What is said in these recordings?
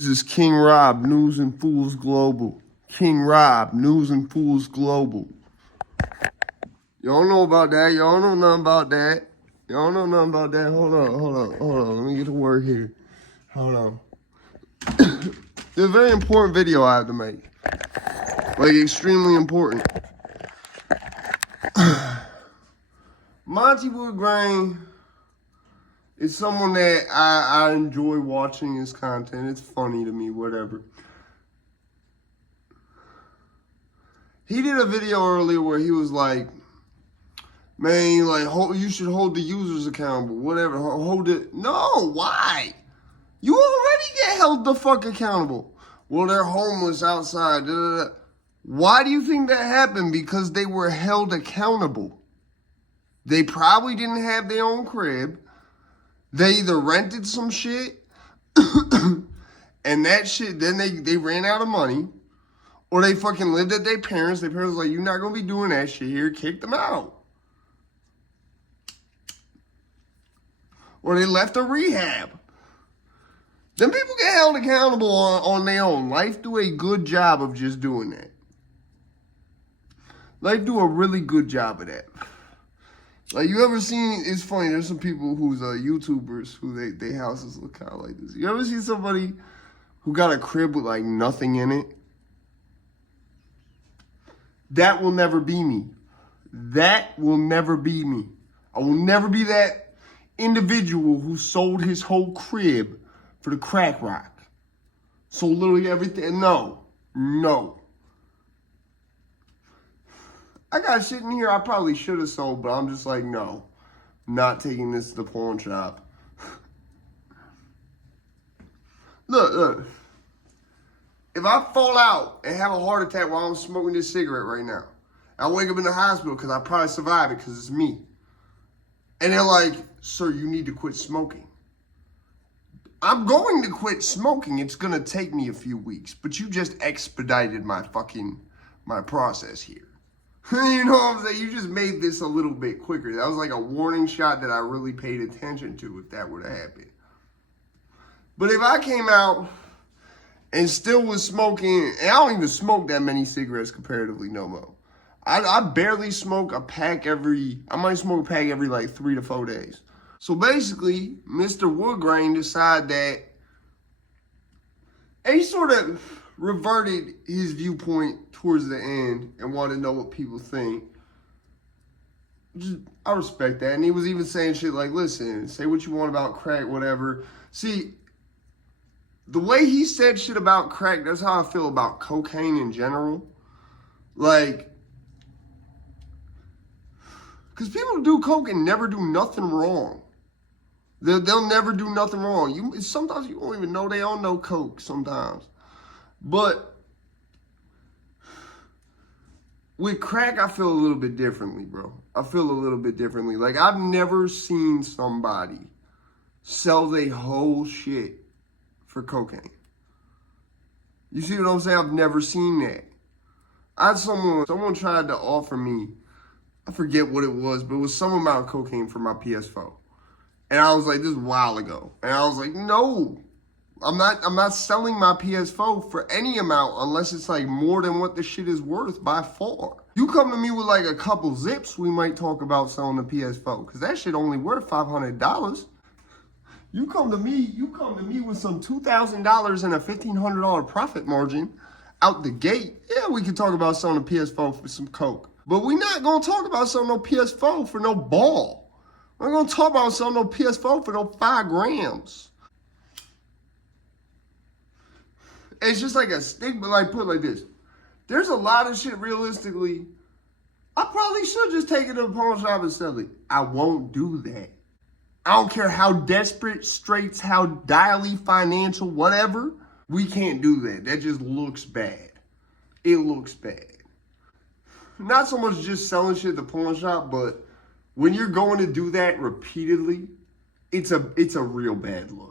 This is King Rob, News and Fools Global. King Rob, News and Fools Global. Y'all know about that. Y'all know nothing about that. Y'all know nothing about that. Hold on. Let me get to work here. Hold on. It's a very important video I have to make. Like, extremely important. Monty Woodgrain is someone that I enjoy watching his content. It's funny to me, whatever. He did a video earlier where he was like, man, like, you should hold the users accountable, whatever. Hold it. No, why? You already get held the fuck accountable. Well, they're homeless outside. Da, da, da. Why do you think that happened? Because they were held accountable. They probably didn't have their own crib. They either rented some shit, and that shit, then they ran out of money, or they fucking lived at their parents. Their parents were like, you're not going to be doing that shit here. Kick them out. Or they left a rehab. Then people get held accountable on their own. Life do a good job of just doing that. Life do a really good job of that. Like, you ever seen, it's funny, there's some people who's YouTubers who they houses look kind of like this. You ever see somebody who got a crib with like nothing in it? That will never be me. That will never be me. I will never be that individual who sold his whole crib for the crack rock. Sold literally everything. No. I got shit in here I probably should have sold, but I'm just like, no. I'm not taking this to the pawn shop. Look. If I fall out and have a heart attack while I'm smoking this cigarette right now, I wake up in the hospital because I probably survive it because it's me. And they're like, sir, you need to quit smoking. I'm going to quit smoking. It's going to take me a few weeks, but you just expedited my process here. You know what I'm saying? You just made this a little bit quicker. That was like a warning shot that I really paid attention to if that would have happened. But if I came out and still was smoking, and I don't even smoke that many cigarettes comparatively no more. I barely smoke a pack I might smoke a pack every like 3 to 4 days. So basically, Mr. Woodgrain decided that, and he sort of reverted his viewpoint towards the end and wanted to know what people think. I respect that. And he was even saying shit like, listen, say what you want about crack, whatever. See, the way he said shit about crack, that's how I feel about cocaine in general. Like, because people who do coke and never do nothing wrong. They'll never do nothing wrong. Sometimes you don't even know they on no coke sometimes. But with crack, I feel a little bit differently, bro. I feel a little bit differently. Like, I've never seen somebody sell their whole shit for cocaine. You see what I'm saying? I've never seen that. I had someone tried to offer me, I forget what it was, but it was some amount of cocaine for my PS4. And I was like, this is a while ago. And I was like, no, I'm not selling my PS4 for any amount unless it's like more than what the shit is worth by far. You come to me with like a couple zips, we might talk about selling the PS4 because that shit only worth $500. You come to me with some $2,000 and a $1,500 profit margin out the gate. Yeah, we can talk about selling a PS4 for some coke. But we're not gonna talk about selling no PS4 for no ball. We're not gonna talk about selling no PS4 for no 5 grams. It's just like a stick, but like put it like this. There's a lot of shit realistically. I probably should just take it to the pawn shop and sell it. I won't do that. I don't care how desperate, straits, how direly financial, whatever. We can't do that. That just looks bad. It looks bad. Not so much just selling shit at the pawn shop, but when you're going to do that repeatedly, it's a real bad look.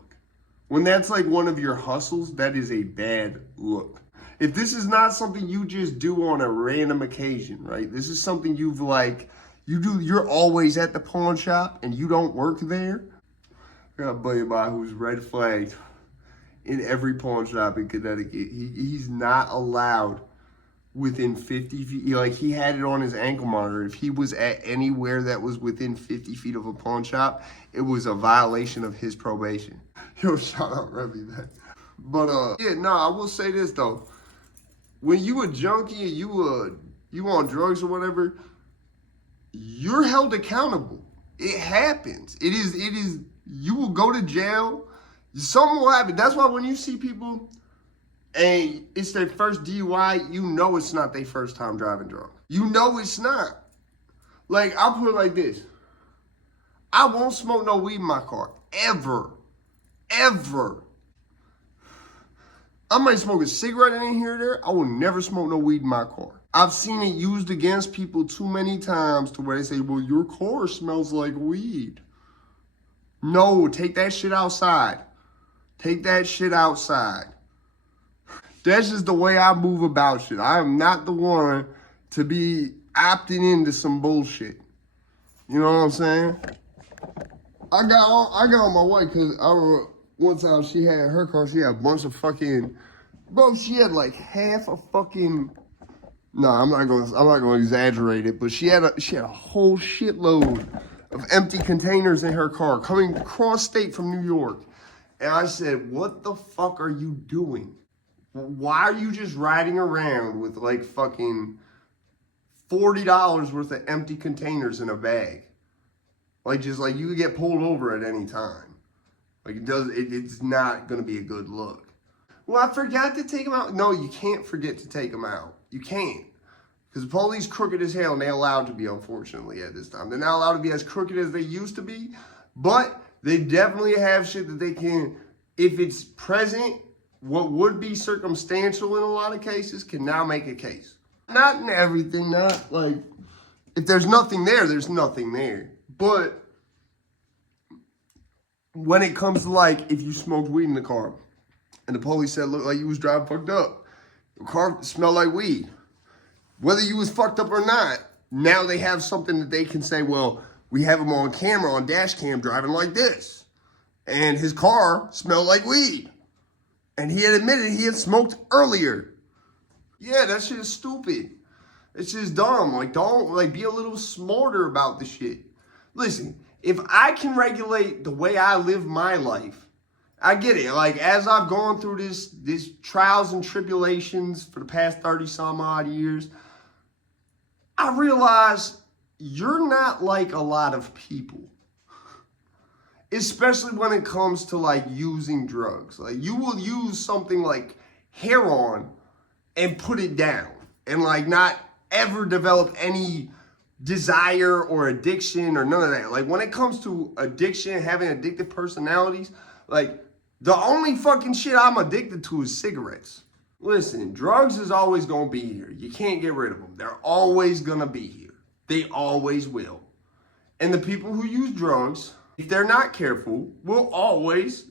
When that's like one of your hustles, that is a bad look. If this is not something you just do on a random occasion, right? This is something you're always at the pawn shop and you don't work there. I got a buddy of mine who's red flagged. in every pawn shop in Connecticut. He's not allowed within 50 feet. Like, he had it on his ankle monitor. If he was at anywhere that was within 50 feet of a pawn shop, it was a violation of his probation. Yo, shout out Remy, man. But, yeah, no, I will say this, though. When you a junkie and you on drugs or whatever, you're held accountable. It happens. It is, you will go to jail. Something will happen. That's why when you see people and it's their first DUI, you know it's not their first time driving drunk. You know it's not. Like, I'll put it like this. I won't smoke no weed in my car. Ever. Ever. I might smoke a cigarette in here or there. I will never smoke no weed in my car. I've seen it used against people too many times to where they say, well, your car smells like weed. No, take that shit outside. Take that shit outside. That's just the way I move about shit. I am not the one to be opting into some bullshit. You know what I'm saying? I got on my wife because I remember one time she had her car, she had a bunch of fucking, bro, she had like half a fucking, no, I'm not gonna exaggerate it, but she had a whole shitload of empty containers in her car coming across state from New York. And I said, what the fuck are you doing? Why are you just riding around with like fucking $40 worth of empty containers in a bag? Like, just like you could get pulled over at any time. Like, it's not gonna be a good look. Well, I forgot to take them out. No, you can't forget to take them out. You can't. Because the police crooked as hell and they're allowed to be, unfortunately, at this time. They're not allowed to be as crooked as they used to be, but they definitely have shit that they can, if it's present, what would be circumstantial in a lot of cases can now make a case. Not in everything, not like, if there's nothing there, there's nothing there. But when it comes to like, if you smoked weed in the car and the police said, look like you was driving fucked up, your car smelled like weed. Whether you was fucked up or not, now they have something that they can say, well, we have him on camera, on dash cam, driving like this. And his car smelled like weed. And he had admitted he had smoked earlier. Yeah, that shit is stupid. It's just dumb. Like, don't, like, be a little smarter about the shit. Listen, if I can regulate the way I live my life, I get it. Like, as I've gone through this trials and tribulations for the past 30 some odd years, I realize you're not like a lot of people. Especially when it comes to like using drugs. Like, you will use something like heroin and put it down and like not ever develop any desire or addiction or none of that. Like, when it comes to addiction, having addictive personalities, like, the only fucking shit I'm addicted to is cigarettes. Listen, drugs is always gonna be here. You can't get rid of them. They're always gonna be here. They always will. And the people who use drugs, if they're not careful, will always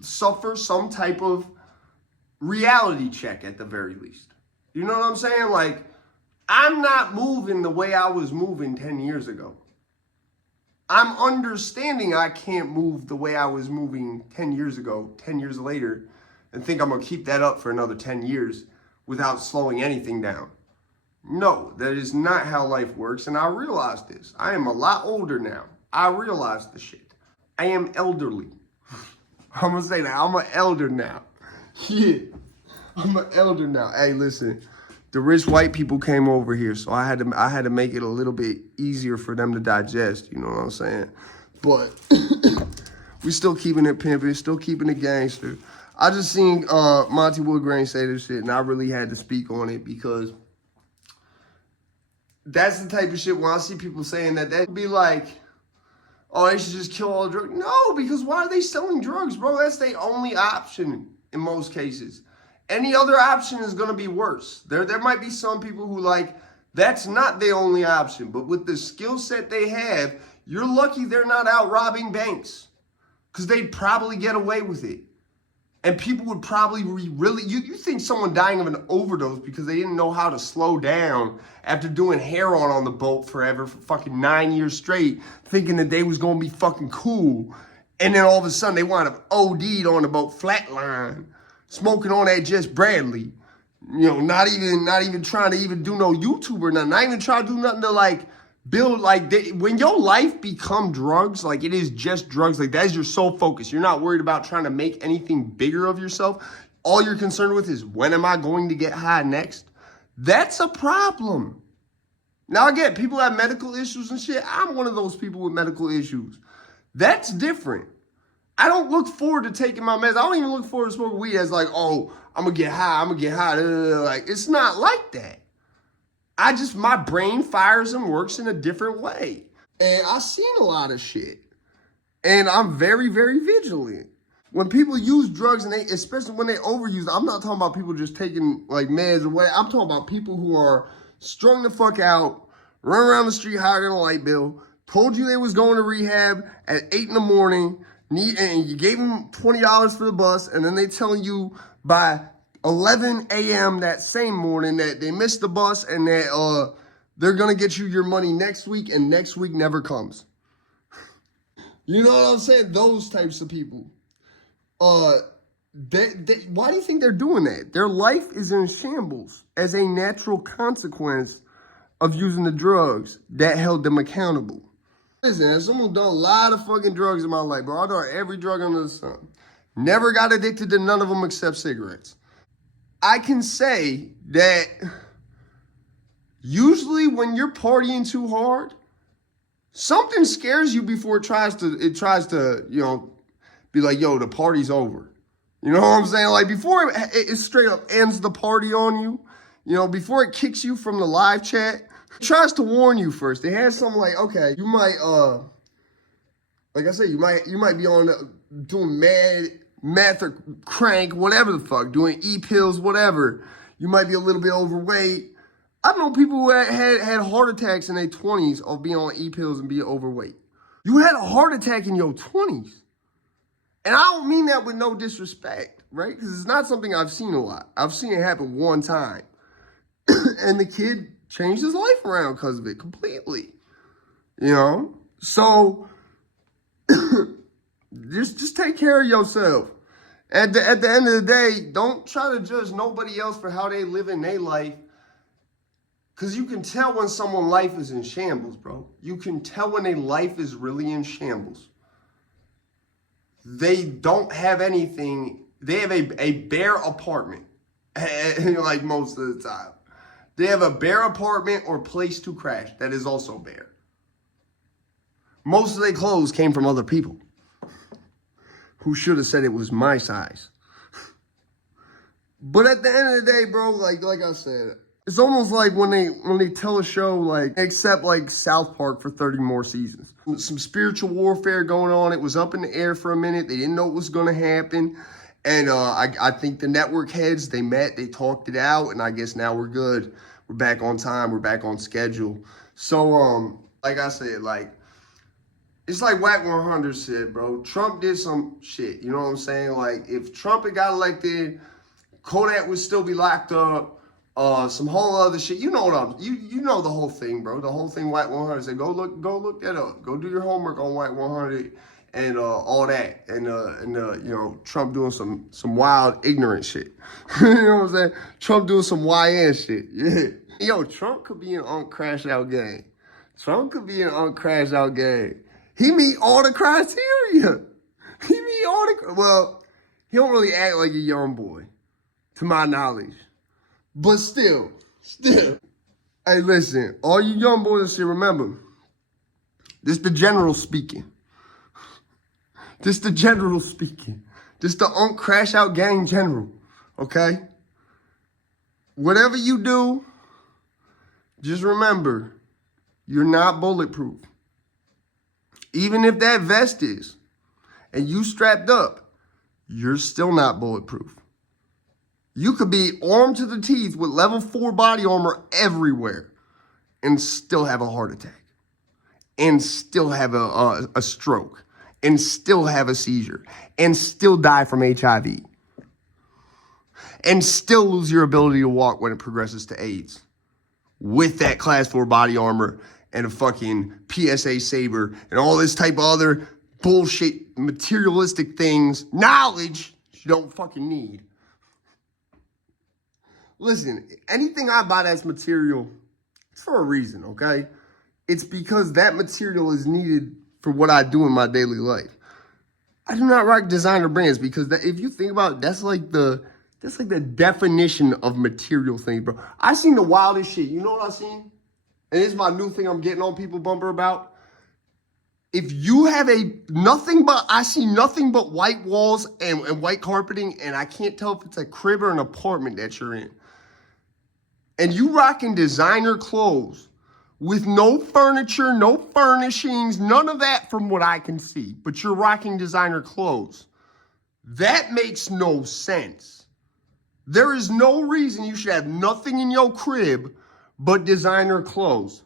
suffer some type of reality check at the very least. You know what I'm saying? Like, I'm not moving the way I was moving 10 years ago. I'm understanding I can't move the way I was moving 10 years ago, 10 years later, and think I'm going to keep that up for another 10 years without slowing anything down. No, that is not how life works, and I realize this. I am a lot older now. I realize the shit. I am elderly. I'm going to say that. I'm an elder now. Yeah, I'm an elder now. Hey, listen, the rich white people came over here, so I had to make it a little bit easier for them to digest, you know what I'm saying? But we still keeping it pimping, still keeping it gangster. I just seen Monty Woodgrain say this shit, and I really had to speak on it because that's the type of shit when I see people saying that, they'd be like, oh, they should just kill all the drugs. No, because why are they selling drugs, bro? That's the only option in most cases. Any other option is going to be worse. There might be some people who like, that's not the only option. But with the skill set they have, you're lucky they're not out robbing banks. Because they'd probably get away with it. And people would probably really, you think someone dying of an overdose because they didn't know how to slow down after doing heroin on the boat forever for fucking 9 years straight, thinking that they was going to be fucking cool. And then all of a sudden they wind up OD'd on about Flatline, smoking on that Just Bradley. You know, not even trying to even do no YouTube or nothing. Not even trying to do nothing to like build like when your life become drugs, like it is just drugs, like that is your sole focus. You're not worried about trying to make anything bigger of yourself. All you're concerned with is when am I going to get high next? That's a problem. Now again, people have medical issues and shit. I'm one of those people with medical issues. That's different. I don't look forward to taking my meds. I don't even look forward to smoking weed as like, oh, I'm gonna get high. Like, it's not like that. My brain fires and works in a different way. And I've seen a lot of shit. And I'm very, very vigilant. When people use drugs, and especially when they overuse, I'm not talking about people just taking like meds away. I'm talking about people who are strung the fuck out, run around the street higher than a light bill, told you they was going to rehab at 8 in the morning, and you gave them $20 for the bus, and then they telling you by 11 a.m. that same morning that they missed the bus and that they're going to get you your money next week, and next week never comes. You know what I'm saying? Those types of people. Why do you think they're doing that? Their life is in shambles as a natural consequence of using the drugs that held them accountable. Listen, as someone who done a lot of fucking drugs in my life, bro, I done every drug under the sun. Never got addicted to none of them except cigarettes. I can say that usually when you're partying too hard, something scares you before it tries to, you know, be like, yo, the party's over. You know what I'm saying? Like before it straight up ends the party on you, you know, before it kicks you from the live chat, it tries to warn you first. It has something like, okay, you might, like I said, you might be on doing meth or crank, whatever the fuck, doing e-pills, whatever. You might be a little bit overweight. I know people who had heart attacks in their 20s of being on e-pills and being overweight. You had a heart attack in your 20s. And I don't mean that with no disrespect, right? Because it's not something I've seen a lot. I've seen it happen one time. And the kid changed his life around because of it completely. You know? So, just take care of yourself. At the end of the day, don't try to judge nobody else for how they live in their life. Because you can tell when someone's life is in shambles, bro. You can tell when their life is really in shambles. They don't have anything. They have a bare apartment, like most of the time. They have a bare apartment or place to crash that is also bare. Most of their clothes came from other people who should have said it was my size. But at the end of the day, bro, like I said, it's almost like when they tell a show like, except like South Park for 30 more seasons. Some spiritual warfare going on. It was up in the air for a minute. They didn't know what was going to happen. And I think the network heads, they met, they talked it out, and I guess now we're good. We're back on time. We're back on schedule. So, like I said, like, it's like Wack 100 said, bro. Trump did some shit. You know what I'm saying? Like, if Trump had got elected, Kodak would still be locked up. Some whole other shit. You know what you know the whole thing, bro. The whole thing Wack 100 said, go look that up. Go do your homework on Wack 100 and all that. And you know, Trump doing some wild ignorant shit. You know what I'm saying? Trump doing some YN shit. Yeah. Yo, Trump could be an uncrashed out game. Trump could be an uncrashed out game. He meet all the criteria. Well, he don't really act like a young boy, to my knowledge. But still. Hey, listen, all you young boys and shit, remember, this the general speaking. This the crash out gang general, okay? Whatever you do, just remember, you're not bulletproof. Even if that vest is, and you strapped up, you're still not bulletproof. You could be armed to the teeth with level 4 body armor everywhere and still have a heart attack, and still have a stroke, and still have a seizure, and still die from HIV, and still lose your ability to walk when it progresses to AIDS with that class 4 body armor and a fucking PSA Saber and all this type of other bullshit, materialistic things, knowledge you don't fucking need. Listen, anything I buy that's material, it's for a reason, okay? It's because that material is needed for what I do in my daily life. I do not rock designer brands because if you think about it, that's like the definition of material things, bro. I seen the wildest shit. You know what I seen? And this is my new thing I'm getting on people bumper about. If you have I see nothing but white walls and white carpeting, and I can't tell if it's a crib or an apartment that you're in. And you rocking designer clothes with no furniture, no furnishings, none of that from what I can see, but you're rocking designer clothes. That makes no sense. There is no reason you should have nothing in your crib but designer clothes.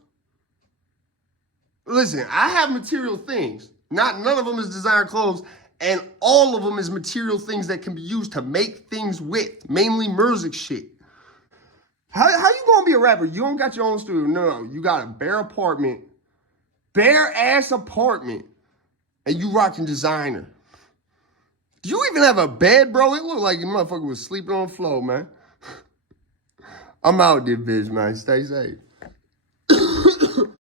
Listen, I have material things. None of them is designer clothes, and all of them is material things that can be used to make things with, mainly music shit. How you gonna be a rapper? You don't got your own studio. No, you got a bare apartment, bare ass apartment, and you rocking designer. Do you even have a bed, bro? It looked like your motherfucker was sleeping on the floor, man. I'm out there, bitch, man. Stay safe.